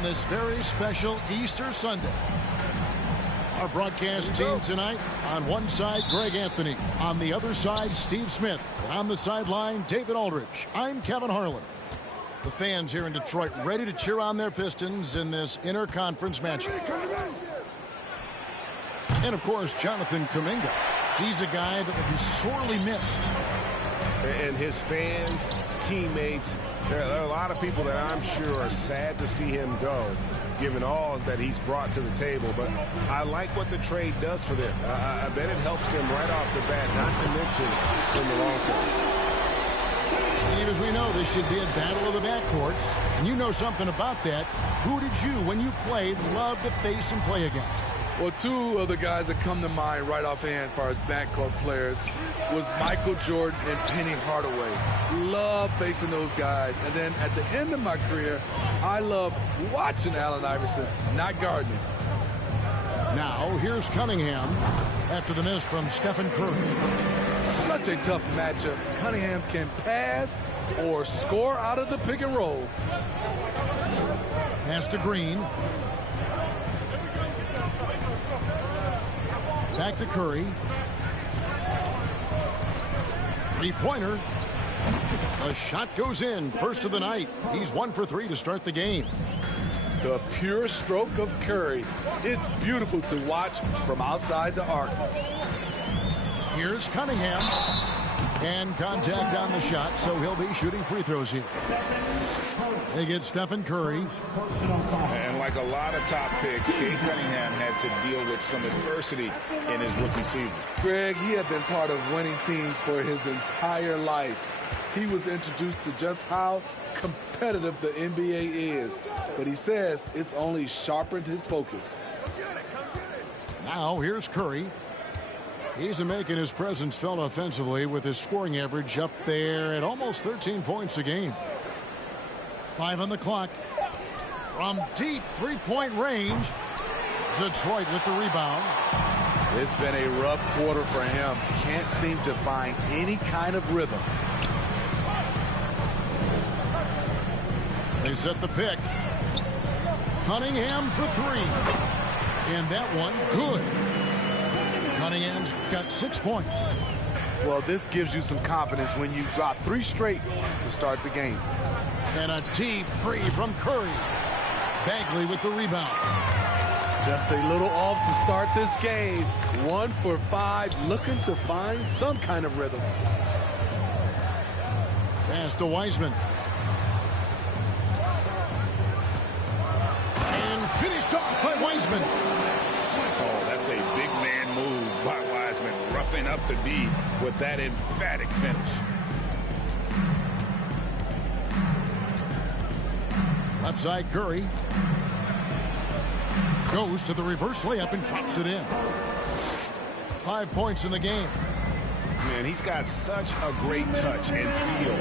on this very special Easter Sunday. Our broadcast team tonight, on one side, Greg Anthony. On the other side, Steve Smith. And on the sideline, David Aldridge. I'm Kevin Harlan. The fans here in Detroit ready to cheer on their Pistons in this interconference matchup. And, of course, Jonathan Kuminga. He's a guy that will be sorely missed. And his fans, teammates, there are a lot of people that I'm sure are sad to see him go, given all that he's brought to the table. But I like what the trade does for them. I bet it helps them right off the bat, not to mention in the long term. Steve, as we know, this should be a battle of the backcourts. And you know something about that. Who did you, when you played, love to face and play against? Well, two of the guys that come to mind right offhand as far as backcourt players was Michael Jordan and Penny Hardaway. Love facing those guys. And then at the end of my career, I love watching Allen Iverson, not guarding him. Now, here's Cunningham after the miss from Stephen Curry. Such a tough matchup. Cunningham can pass or score out of the pick and roll. Pass to Green. Back to Curry. Three-pointer. The shot goes in. First of the night. He's 1 for 3 to start the game. The pure stroke of Curry. It's beautiful to watch from outside the arc. Here's Cunningham. And contact on the shot, so he'll be shooting free throws here. They get Stephen Curry. And like a lot of top picks, Cade Cunningham had to deal with some adversity in his rookie season. Greg, he had been part of winning teams for his entire life. He was introduced to just how competitive the NBA is. But he says it's only sharpened his focus. Now here's Curry. He's making his presence felt offensively with his scoring average up there at almost 13 points a game. 5 on the clock. From deep three-point range, Detroit with the rebound. It's been a rough quarter for him. Can't seem to find any kind of rhythm. They set the pick. Cunningham for 3. And that one, good. Cunningham's got 6 points. Well, this gives you some confidence when you drop 3 straight to start the game. And a deep 3 from Curry. Bagley with the rebound. Just a little off to start this game. 1 for 5, looking to find some kind of rhythm. Pass to Wiseman. And finished off by Wiseman. Oh, that's a big man move by Wiseman, roughing up the D with that emphatic finish. Left side Curry. Goes to the reverse layup and drops it in. 5 points in the game. Man, he's got such a great touch and feel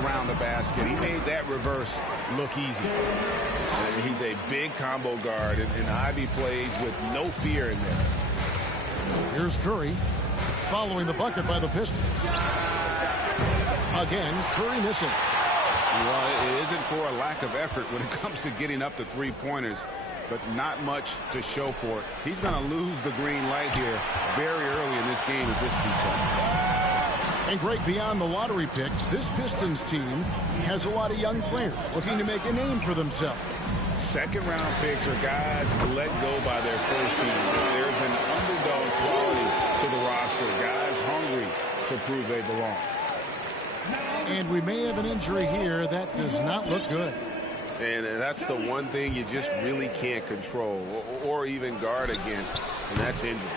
around the basket. He made that reverse look easy. And he's a big combo guard, and Ivy plays with no fear in there. Here's Curry following the bucket by the Pistons. Again, Curry missing. Well, it isn't for a lack of effort when it comes to getting up the three-pointers, but not much to show for it. He's going to lose the green light here very early in this game if this keeps up. And Greg, beyond the lottery picks, this Pistons team has a lot of young players looking to make a name for themselves. Second-round picks are guys let go by their first team. There's an underdog quality to the roster, guys hungry to prove they belong. And we may have an injury here that does not look good. And that's the one thing you just really can't control or even guard against, and that's injury.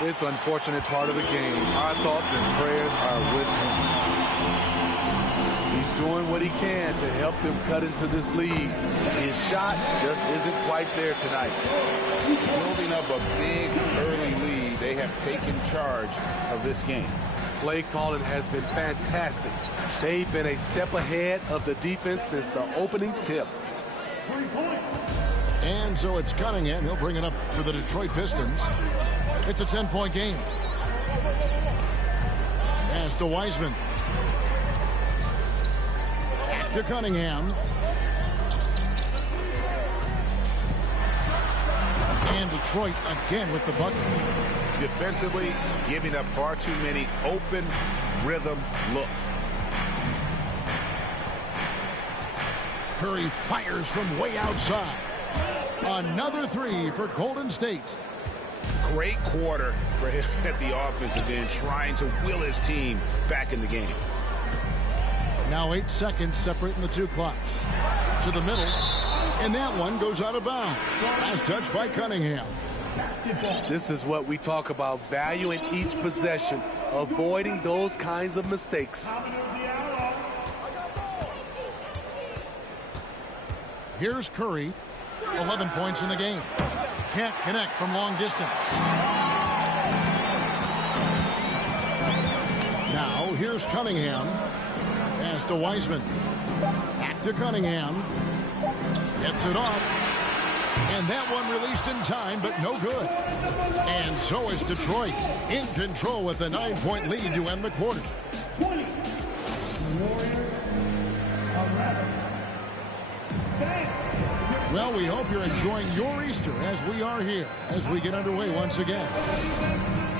It's an unfortunate part of the game. Our thoughts and prayers are with him. He's doing what he can to help them cut into this lead. His shot just isn't quite there tonight. Building up a big early lead, they have taken charge of this game. Play calling has been fantastic. They've been a step ahead of the defense since the opening tip. And so it's Cunningham. He'll bring it up for the Detroit Pistons. It's a 10-point game. Pass to Wiseman. Back to Cunningham. And Detroit again with the bucket. Defensively, giving up far too many open rhythm looks. Curry fires from way outside. Another three for Golden State. Great quarter for him at the offensive end, trying to will his team back in the game. Now 8 seconds separating the two clocks. To the middle, and that one goes out of bounds. Last touch by Cunningham. This is what we talk about, valuing each possession, avoiding those kinds of mistakes. Here's Curry, 11 points in the game. Can't connect from long distance. Now here's Cunningham. Pass to Wiseman. Back to Cunningham. Gets it off. And that one released in time, but no good. And so is Detroit in control with a 9-point lead to end the quarter. 20. Warriors 11. Well, we hope you're enjoying your Easter as we are here as we get underway once again.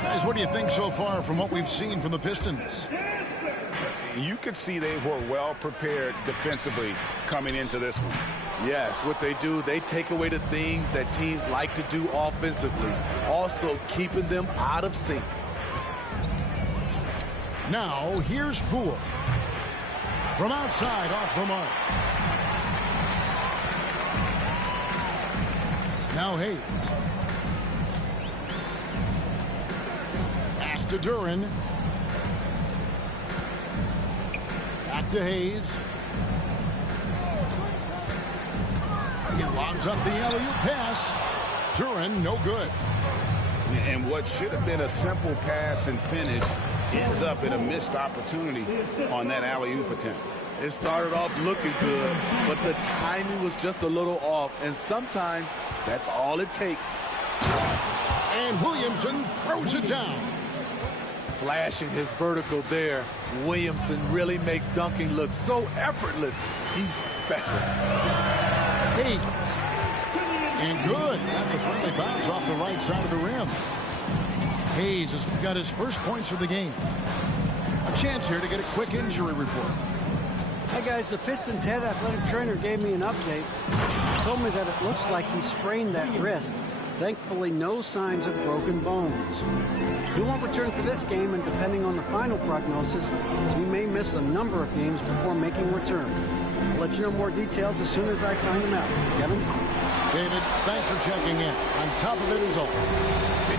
Guys, what do you think so far from what we've seen from the Pistons? You could see they were well prepared defensively coming into this one. Yes, what they do, they take away the things that teams like to do offensively, also keeping them out of sync. Now, here's Poole. From outside, off the mark. Now Hayes. Pass to Duren. Back to Hayes. He lobs up the alley-oop pass. Duren, no good. And what should have been a simple pass and finish ends up in a missed opportunity on that alley-oop attempt. It started off looking good, but the timing was just a little off, and sometimes that's all it takes. And Williamson throws it down. Flashing his vertical there, Williamson really makes dunking look so effortless. He's special. Hayes. And good. Got the friendly bounce off the right side of the rim. Hayes has got his first points of the game. A chance here to get a quick injury report. Hey guys, the Pistons head athletic trainer gave me an update. He told me that it looks like he sprained that wrist. Thankfully, no signs of broken bones. He won't return for this game, and depending on the final prognosis, he may miss a number of games before making a return. I'll let you know more details as soon as I find them out. Kevin? David, thanks for checking in. On top of it is all.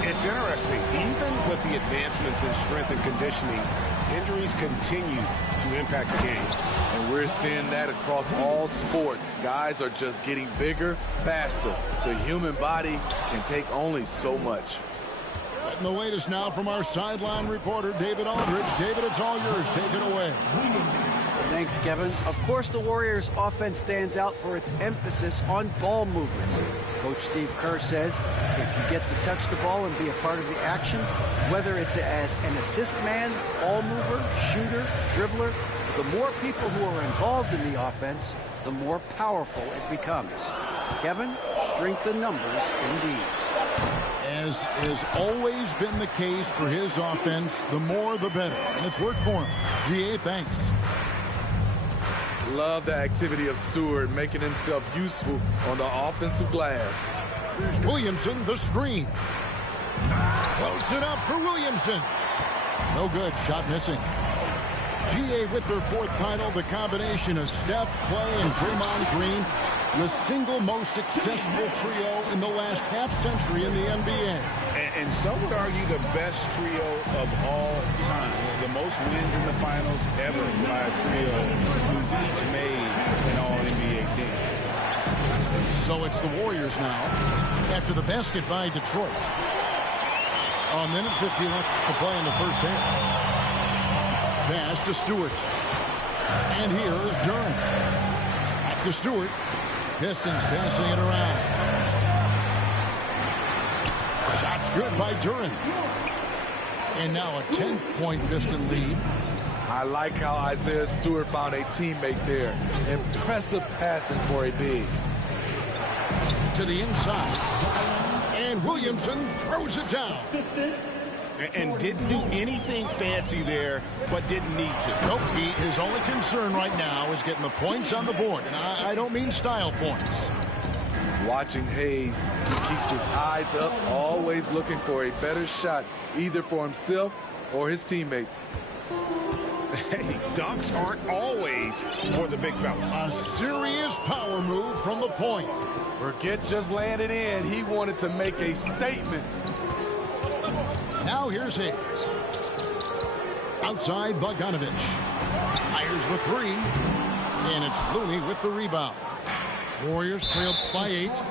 It's interesting. Even with the advancements in strength and conditioning, injuries continue to impact the game. And we're seeing that across all sports. Guys are just getting bigger, faster. The human body can take only so much. And the latest now from our sideline reporter, David Aldridge. David, it's all yours. Take it away. Thanks, Kevin. Of course, the Warriors' offense stands out for its emphasis on ball movement. Coach Steve Kerr says if you get to touch the ball and be a part of the action, whether it's as an assist man, ball mover, shooter, dribbler, the more people who are involved in the offense, the more powerful it becomes. Kevin, strength in numbers indeed. As has always been the case for his offense, the more the better. And it's worked for him. GA, thanks. Love the activity of Stewart, making himself useful on the offensive glass. Williamson, the screen. Floats it up for Williamson. No good. Shot missing. GA with their fourth title, the combination of Steph, Clay, and Draymond Green, the single most successful trio in the last half-century in the NBA. And some would argue the best trio of all time. The most wins in the finals ever by a trio who's each made an All-NBA team. So it's the Warriors now after the basket by Detroit. A minute 50 left to play in the first half. Pass to Stewart. And here is Duren. Back to Stewart. Pistons passing it around. Shots good by Duren. And now a 10-point Piston lead. I like how Isaiah Stewart found a teammate there. Impressive passing for a big. To the inside. And Williamson throws it down. And didn't do anything fancy there, but didn't need to. Nope, his only concern right now is getting the points on the board. And I don't mean style points. Watching Hayes, he keeps his eyes up, always looking for a better shot, either for himself or his teammates. Hey, dunks aren't always for the big fella. A serious power move from the point. Forget just laying it in. He wanted to make a statement. Now here's Hayes. Outside Bogdanovich. Fires the three. And it's Looney with the rebound. Warriors trail by 8.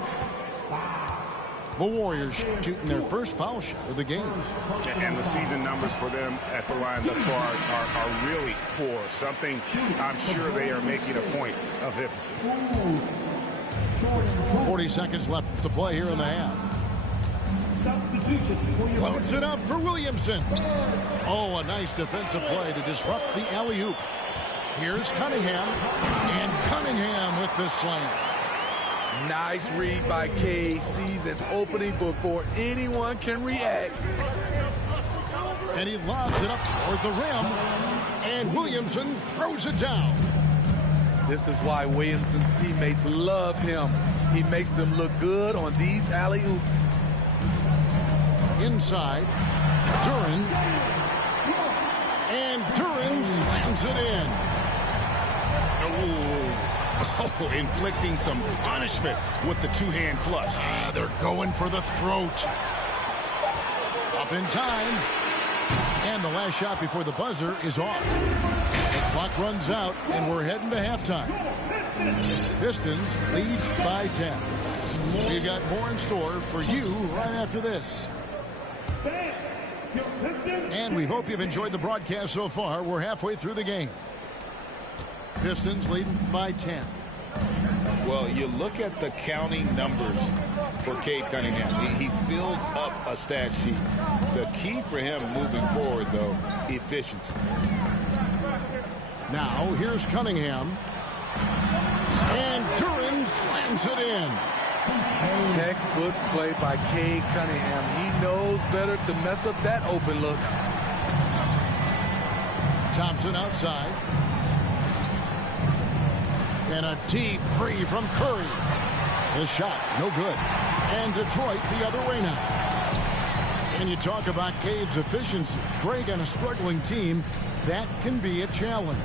The Warriors shooting their first foul shot of the game. And the season numbers for them at the line thus far are really poor. Something I'm sure they are making a point of emphasis. 40 seconds left to play here in the half. Loads it up for Williamson. Oh, a nice defensive play to disrupt the alley-oop. Here's Cunningham. And Cunningham with the slam. Nice read by K. Sees an opening before anyone can react. And he lobs it up toward the rim. And Williamson throws it down. This is why Williamson's teammates love him. He makes them look good on these alley-oops. Inside, Duren. And Duren slams it in. Oh, inflicting some punishment with the two-hand flush. They're going for the throat. Up in time. And the last shot before the buzzer is off. The clock runs out, and we're heading to halftime. Pistons lead by 10. We've got more in store for you right after this. And we hope you've enjoyed the broadcast so far. We're halfway through the game. Pistons leading by 10. Well, you look at the counting numbers for Cade Cunningham. He fills up a stat sheet. The key for him moving forward, though, efficiency. Now, here's Cunningham. And Duren slams it in. Textbook play by Cade Cunningham. He knows better to mess up that open look. Thompson outside. And a deep three from Curry. The shot, no good. And Detroit the other way now. And you talk about Cade's efficiency. Greg on a struggling team, that can be a challenge.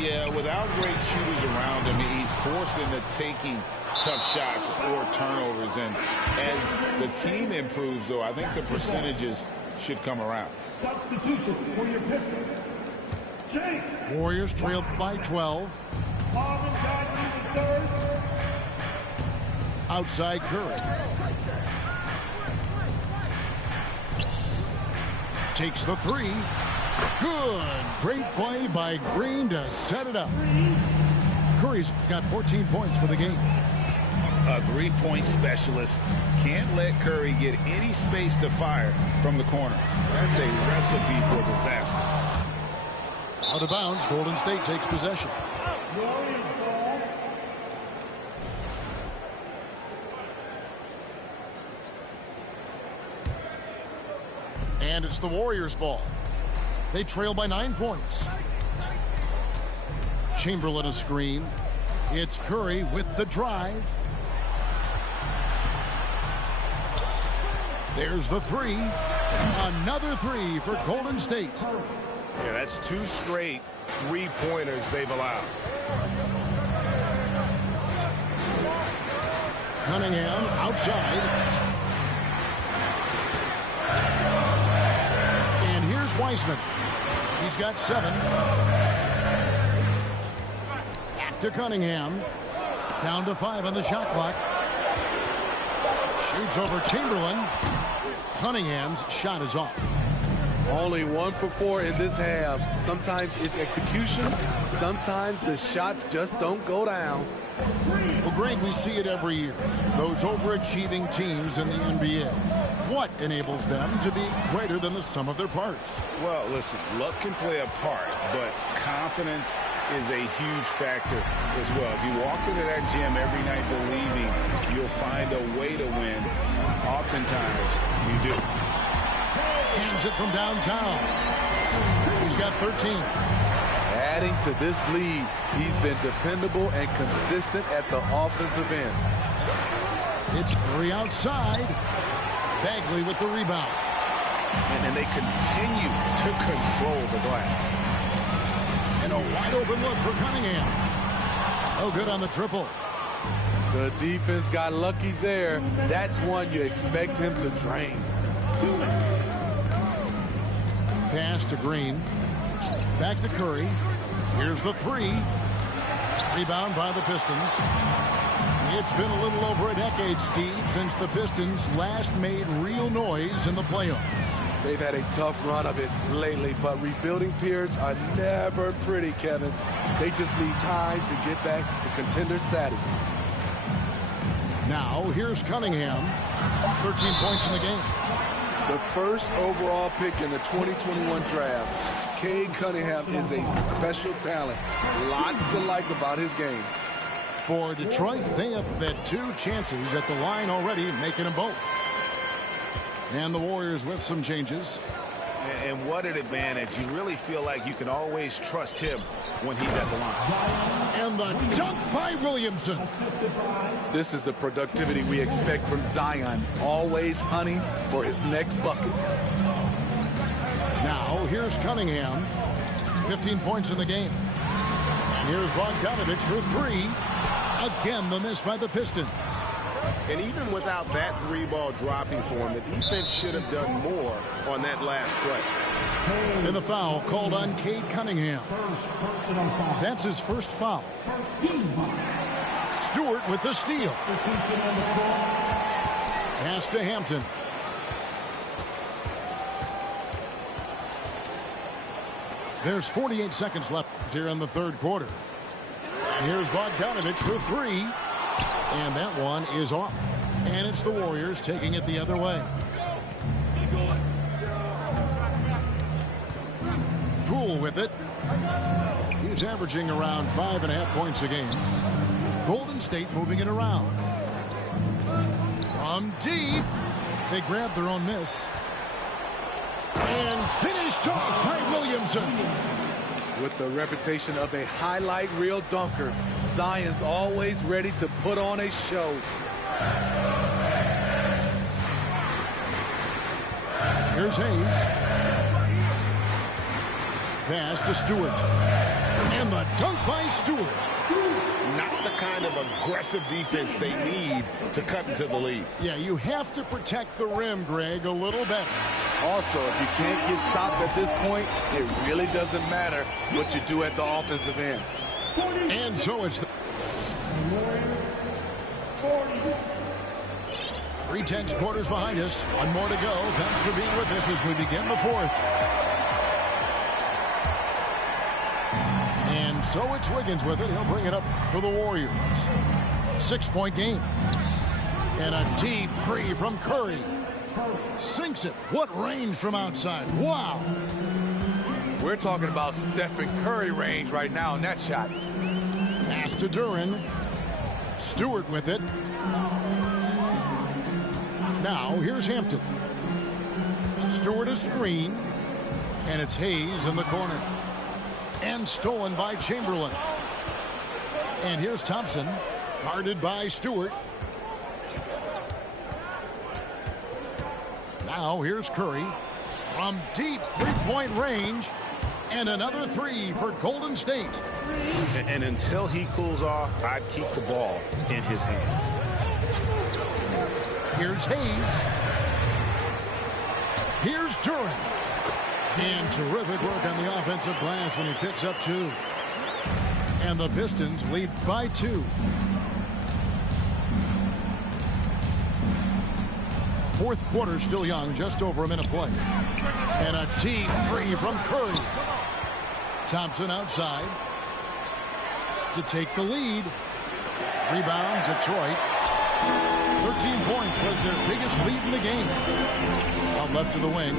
Yeah, without great shooters around him, he's forced into taking tough shots or turnovers. And as the team improves, though, I think the percentages should come around. Substitution for your Pistons. Jake. Warriors trail by 12. Outside Curry. Takes the three. Good. Great play by Green to set it up. Curry's got 14 points for the game. A three-point specialist can't let Curry get any space to fire from the corner. That's a recipe for disaster. Out of bounds, Golden State takes possession. And it's the Warriors' ball. They trail by 9 points. Chamberlain a screen. It's Curry with the drive. There's the three. Another three for Golden State. Yeah, that's 2 straight three-pointers they've allowed. Cunningham outside. And here's Weissman. He's got 7. Back to Cunningham. Down to 5 on the shot clock. Shoots over Chamberlain. Cunningham's shot is off. Only 1 for 4 in this half. Sometimes it's execution. Sometimes the shots just don't go down. Well, Greg, we see it every year. Those overachieving teams in the NBA. What enables them to be greater than the sum of their parts? Well, listen, luck can play a part, but confidence is a huge factor as well. If you walk into that gym every night believing you'll find a way to win, oftentimes you do. Hands it from downtown. He's got 13. Adding to this lead, he's been dependable and consistent at the offensive end. It's Curry outside. Bagley with the rebound. And then they continue to control the glass. And a wide open look for Cunningham. No good on the triple. The defense got lucky there. That's one you expect him to drain. Pass to Green. Back to Curry. Here's the three. Rebound by the Pistons. It's been a little over a decade, Steve, since the Pistons last made real noise in the playoffs. They've had a tough run of it lately, but rebuilding periods are never pretty, Kevin. They just need time to get back to contender status. Now, here's Cunningham. 13 points in the game. The first overall pick in the 2021 draft, Cade Cunningham is a special talent. Lots to like about his game. For Detroit, they have had 2 chances at the line already, making them both. And the Warriors with some changes. And what an advantage. You really feel like you can always trust him when he's at the line. And the dunk by Williamson. This is the productivity we expect from Zion, always hunting for his next bucket. Now, here's Cunningham. 15 points in the game. And here's Bogdanovich for 3. Again, the miss by the Pistons. And even without that 3-ball dropping for him, the defense should have done more on that last play. And the foul called on Cade Cunningham. That's his first foul. Stewart with the steal. Pass to Hampton. There's 48 seconds left here in the third quarter. And here's Bogdanovich for 3. And that one is off. And it's the Warriors taking it the other way. Poole with it. He's averaging around 5.5 points a game. Golden State moving it around. From deep. They grabbed their own miss. And finished off by Williamson. With the reputation of a highlight reel dunker, Zion's always ready to put on a show. Here's Hayes. Pass to Stewart. And the dunk by Stewart. Not the kind of aggressive defense they need to cut into the lead. Yeah, you have to protect the rim, Greg, a little better. Also, if you can't get stops at this point, it really doesn't matter what you do at the offensive end. And so it's 3/10 quarters behind us. One more to go. Thanks for being with us as we begin the fourth. And so it's Wiggins with it. He'll bring it up for the Warriors. 6-point game. And a deep three from Curry. Sinks it. What range from outside. Wow. We're talking about Stephen Curry range right now in that shot. Pass to Duren. Stewart with it. Now here's Hampton. Stewart a screen. And it's Hayes in the corner. And stolen by Chamberlain. And here's Thompson. Guarded by Stewart. Now here's Curry. From deep three-point range. And another 3 for Golden State. And until he cools off, I'd keep the ball in his hand. Here's Hayes. Here's Duren. And terrific work on the offensive glass, and he picks up 2. And the Pistons lead by 2. Fourth quarter still young, just over a minute play. And a deep 3 from Curry. Thompson outside to take the lead. Rebound, Detroit. 13 points was their biggest lead in the game. Out left to the wing.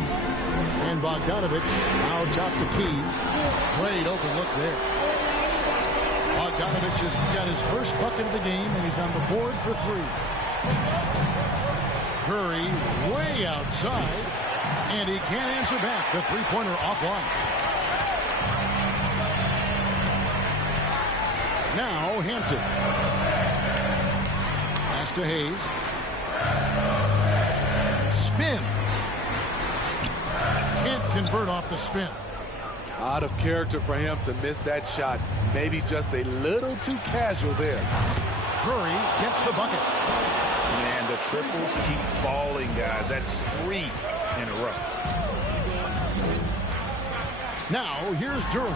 And Bogdanovich now top the key. Great open look there. Bogdanovich has got his first bucket of the game, and he's on the board for 3. Curry way outside, and he can't answer back. The three-pointer offline. Now Hampton. Pass to Hayes. Spins. Can't convert off the spin. Out of character for him to miss that shot. Maybe just a little too casual there. Curry gets the bucket. And the triples keep falling, guys. That's 3 in a row. Now here's Durham.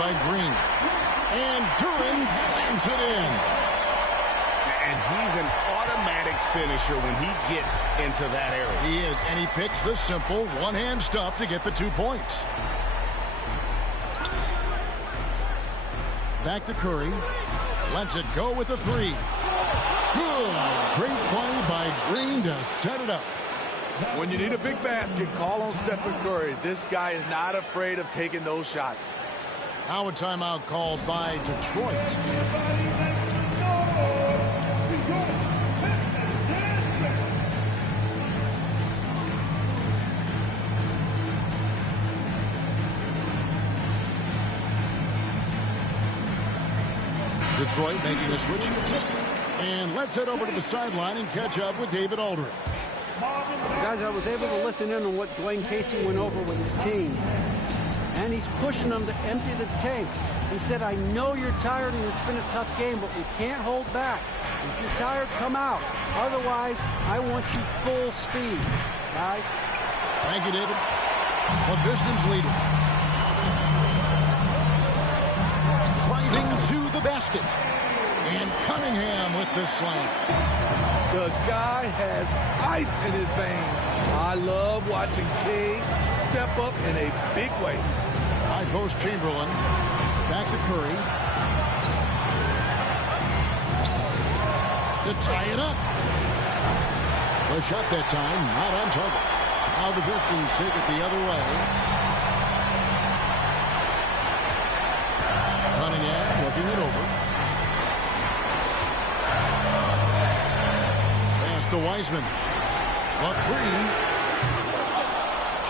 By Green, and Duran slams it in. And he's an automatic finisher when he gets into that area. He is, and he picks the simple one-hand stuff to get the 2 points. Back to Curry. Lets it go with a 3. Good. Great play by Green to set it up. When you need a big basket, call on Stephen Curry. This guy is not afraid of taking those shots. Now a timeout called by Detroit. Detroit making a switch. And let's head over to the sideline and catch up with David Aldridge. Guys, I was able to listen in on what Dwayne Casey went over with his team. And he's pushing them to empty the tank. He said, I know you're tired and it's been a tough game, but we can't hold back. If you're tired, come out. Otherwise, I want you full speed. Guys. Thank you, David. The Pistons leading. Driving to the basket. And Cunningham with the slam. The guy has ice in his veins. I love watching Cade step up in a big way. High post Chamberlain. Back to Curry. To tie it up. The shot that time, not on target. Now the Pistons take it the other way. Cunningham looking it over. Pass to Wiseman. A 3.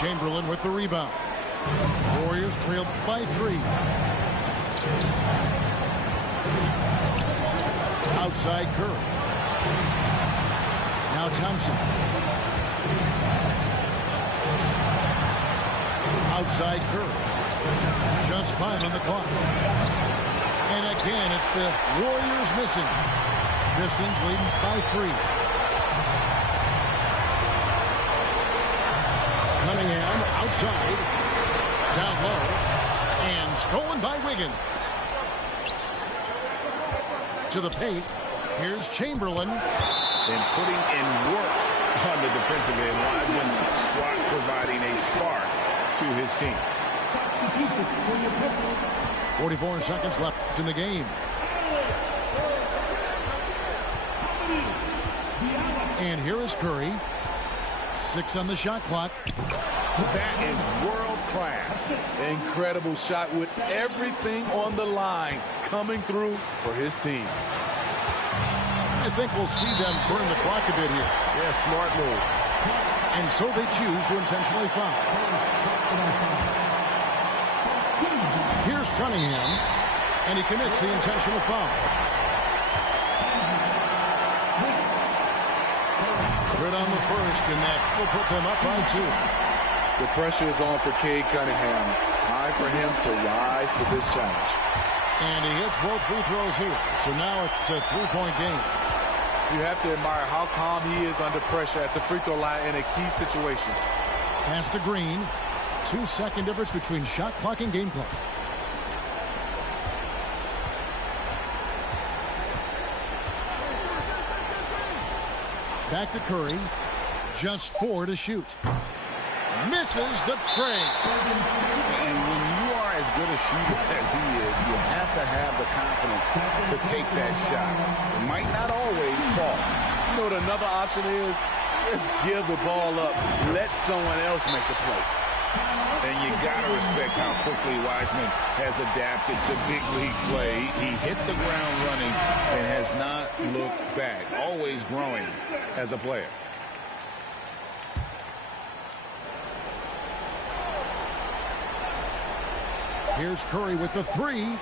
Chamberlain with the rebound. Warriors trailed by 3. Outside Curry. Now Thompson. Outside Curry. Just 5 on the clock. And again, it's the Warriors missing. Pistons leading by 3. Cunningham outside. Down low. And stolen by Wiggins. To the paint. Here's Chamberlain. And putting in work on the defensive end. Wiseman's swat providing a spark to his team. 44 seconds left in the game. And here is Curry. 6 on the shot clock. That is world class. Incredible shot with everything on the line coming through for his team. I think we'll see them burn the clock a bit here. Yeah, smart move. And so they choose to intentionally foul. Here's Cunningham, and he commits the intentional foul. Good on the first, and that will put them up by 2. The pressure is on for Cade Cunningham. Time for him to rise to this challenge. And he hits both free throws here. So now it's a 3-point game. You have to admire how calm he is under pressure at the free throw line in a key situation. Pass to Green. 2-second difference between shot clock and game clock. Back to Curry. Just 4 to shoot. Misses the trade. And when you are as good a shooter as he is, you have to have the confidence to take that shot. It might not always fall. You know what another option is? Just give the ball up. Let someone else make the play. And you got to respect how quickly Wiseman has adapted to big league play. He hit the ground running and has not looked back. Always growing as a player. Here's Curry with the 3.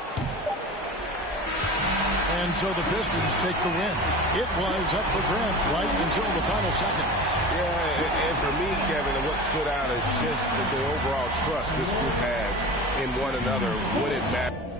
And so the Pistons take the win. It was up for grabs right until the final seconds. Yeah, and for me, Kevin, what stood out is just the overall trust this group has in one another when it matters.